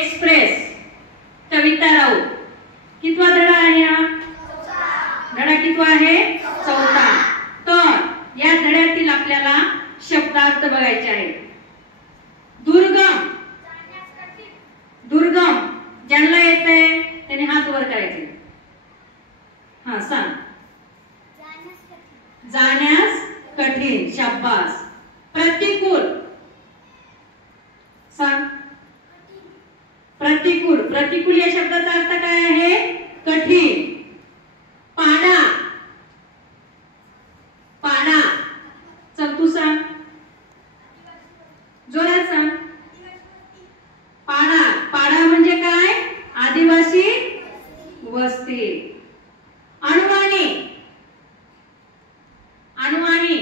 Express, कविता राऊत. कितवा धडा आहे हा? धडा कितवा आहे? चौथा. तर या धड्यातील आपल्याला शब्दार्थ बघायचे आहे. दुर्गम, दुर्गम ज्यांना येते त्याने हात वर करायचे. हा सांग. जाण्यास कठीण. शाबास. प्रतिकूल सांग. प्रतिकूल. प्रतिकूल या शब्दाचा अर्थ काय आहे? कठीण. पाडा, पाडा. चल तू सांग, जोरात सांग. पाडा. पाडा म्हणजे काय? आदिवासी वस्ती. अणुवाणी, अणुवाणी.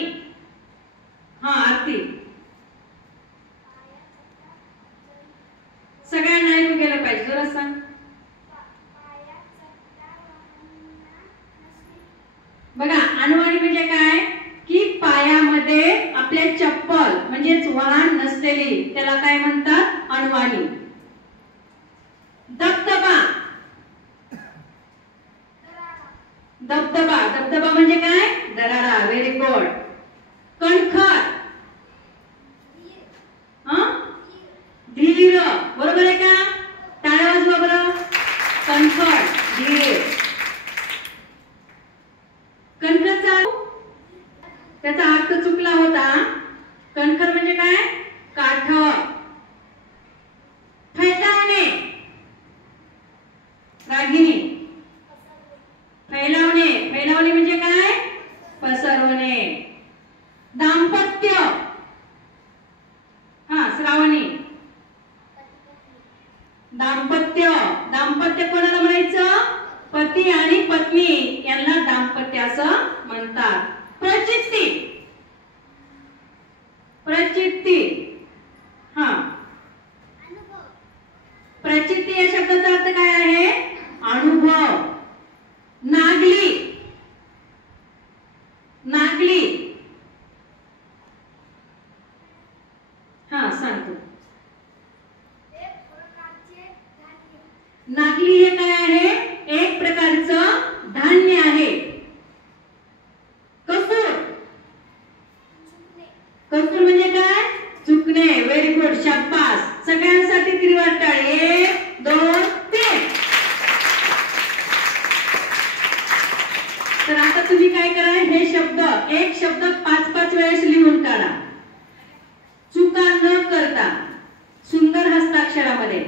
हा आरती. सगळ्यांना ऐकू गेलं पाहिजे. जोरात सांग. बघा अणुवाणी म्हणजे काय की पायामध्ये आपल्या चप्पल म्हणजेच वाहन नसलेली त्याला काय म्हणतात? अणुवाणी. दबदबा, दबदबा. दबदबा म्हणजे काय? दरारा. Very good. कणखर, धीर. बरोबर आहे का? टाळ्या वाजवा बरं. कणखर, धीर. कणखरचा त्याचा अर्थ चुकला होता. कणखर म्हणजे काय? काठ. फैलावणे, रागिणी. फैलावणे. फैलावणे म्हणजे काय? पसरवणे. दाम्पत्य, हा श्रावणी. दाम्पत्य. दाम्पत्य कोणाला म्हणायचं? पती आणि पत्नी यांना दाम्पत्य असं म्हणतात. प्रचित्ती, प्रचित्ती. हा प्रचित्ती या शब्दाचा अर्थ काय आहे? अनुभव. नागली, नागली. हा सांगतो. नागली हे काय आहे? एक प्रकारचं धान्य आहे. कसूर, कसूर म्हणजे काय? चुकणे. Very good. शाबास. सगळ्यांसाठी तिरवाट टाळी. 1 2 3. तर आता तुम्ही काय करा? हे शब्द एक शब्द 5-5 वेळेस लिहून काढा. चुका न करता सुंदर हस्ताक्षरामध्ये.